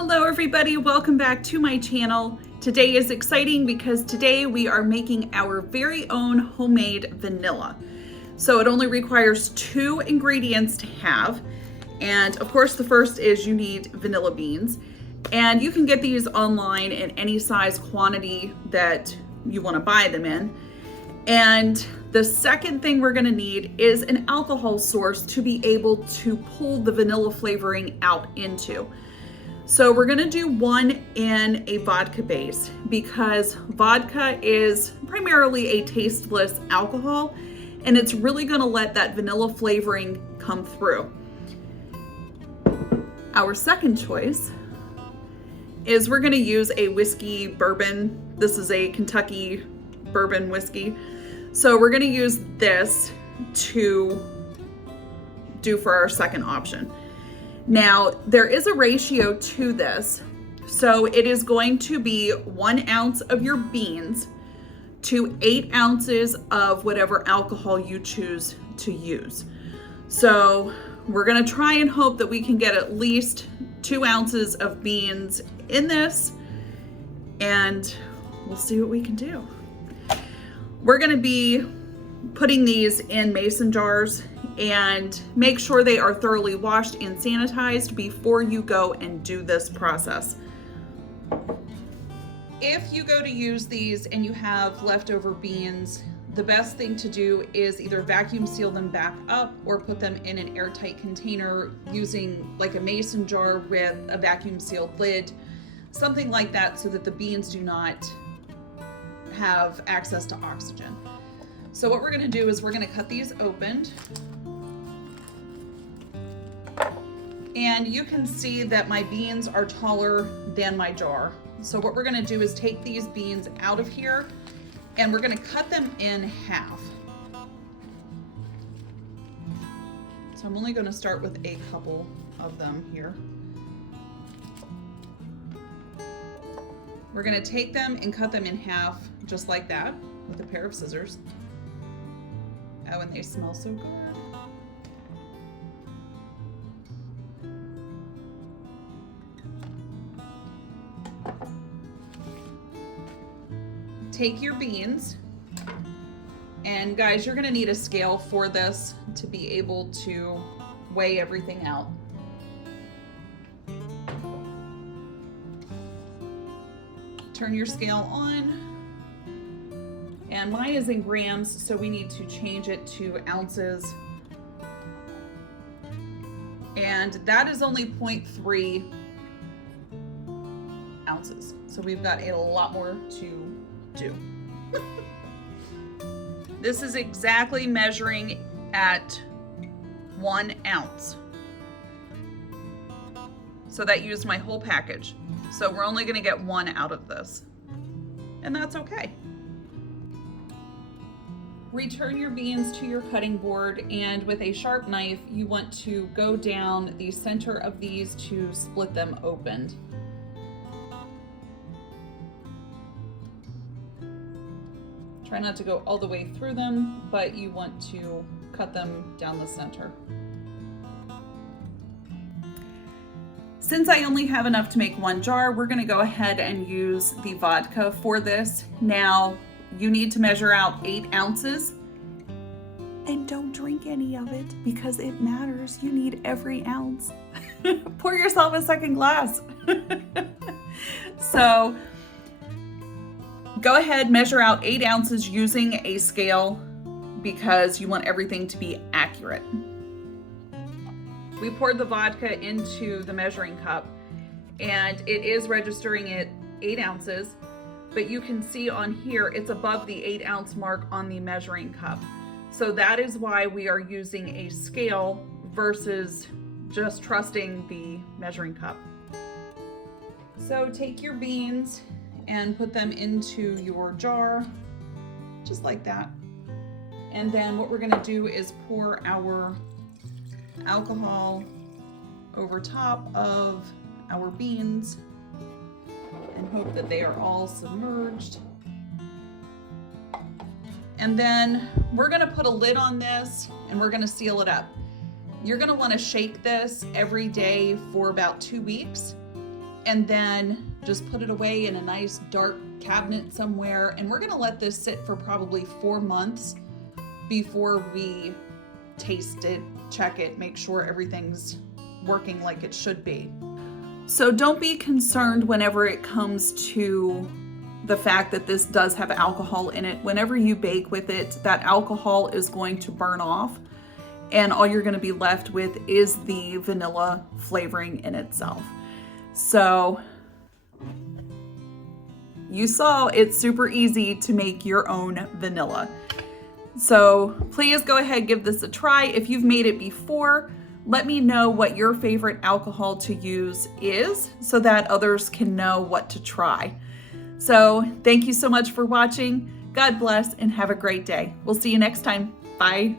Hello everybody, welcome back to my channel. Today is exciting because today we are making our very own homemade vanilla. So it only requires 2 ingredients to have. And of course the first is you need vanilla beans. And you can get these online in any size quantity that you want to buy them in. And the second thing we're going to need is an alcohol source to be able to pull the vanilla flavoring out into. So we're gonna do one in a vodka base because vodka is primarily a tasteless alcohol and it's really gonna let that vanilla flavoring come through. Our second choice is we're gonna use a whiskey bourbon. This is a Kentucky bourbon whiskey. So we're gonna use this to do for our second option. Now, there is a ratio to this. So it is going to be 1 ounce of your beans to 8 ounces of whatever alcohol you choose to use. So we're gonna try and hope that we can get at least 2 ounces of beans in this, and we'll see what we can do. We're gonna be putting these in mason jars and make sure they are thoroughly washed and sanitized before you go and do this process. If you go to use these and you have leftover beans, the best thing to do is either vacuum seal them back up or put them in an airtight container using like a mason jar with a vacuum sealed lid, something like that, so that the beans do not have access to oxygen. So what we're gonna do is we're gonna cut these open. And you can see that my beans are taller than my jar. So what we're gonna do is take these beans out of here and we're gonna cut them in half. So I'm only gonna start with a couple of them here. We're gonna take them and cut them in half just like that with a pair of scissors. Oh, and they smell so good. Take your beans, and guys, you're gonna need a scale for this to be able to weigh everything out. Turn your scale on. And mine is in grams, so we need to change it to ounces. And that is only 0.3 ounces. So we've got a lot more to do. This is exactly measuring at 1 ounce. So that used my whole package. So we're only gonna get 1 out of this. And that's okay. Return your beans to your cutting board, and with a sharp knife, you want to go down the center of these to split them open. Try not to go all the way through them, but you want to cut them down the center. Since I only have enough to make 1 jar, we're gonna go ahead and use the vodka for this. Now, you need to measure out 8 ounces. And don't drink any of it because it matters. You need every ounce. Pour yourself a second glass. So go ahead, measure out 8 ounces using a scale because you want everything to be accurate. We poured the vodka into the measuring cup and it is registering at 8 ounces, but you can see on here it's above the 8 ounce mark on the measuring cup. So that is why we are using a scale versus just trusting the measuring cup. So take your beans and put them into your jar, just like that. And then what we're gonna do is pour our alcohol over top of our beans and hope that they are all submerged. And then we're gonna put a lid on this and we're gonna seal it up. You're gonna wanna shake this every day for about 2 weeks. and then just put it away in a nice dark cabinet somewhere. And we're gonna let this sit for probably 4 months before we taste it, check it, make sure everything's working like it should be. So don't be concerned whenever it comes to the fact that this does have alcohol in it. Whenever you bake with it, that alcohol is going to burn off, and all you're going to be left with is the vanilla flavoring in itself. So you saw it's super easy to make your own vanilla. So please go ahead, give this a try. If you've made it before, let me know what your favorite alcohol to use is so that others can know what to try. So thank you so much for watching. God bless and have a great day. We'll see you next time. Bye.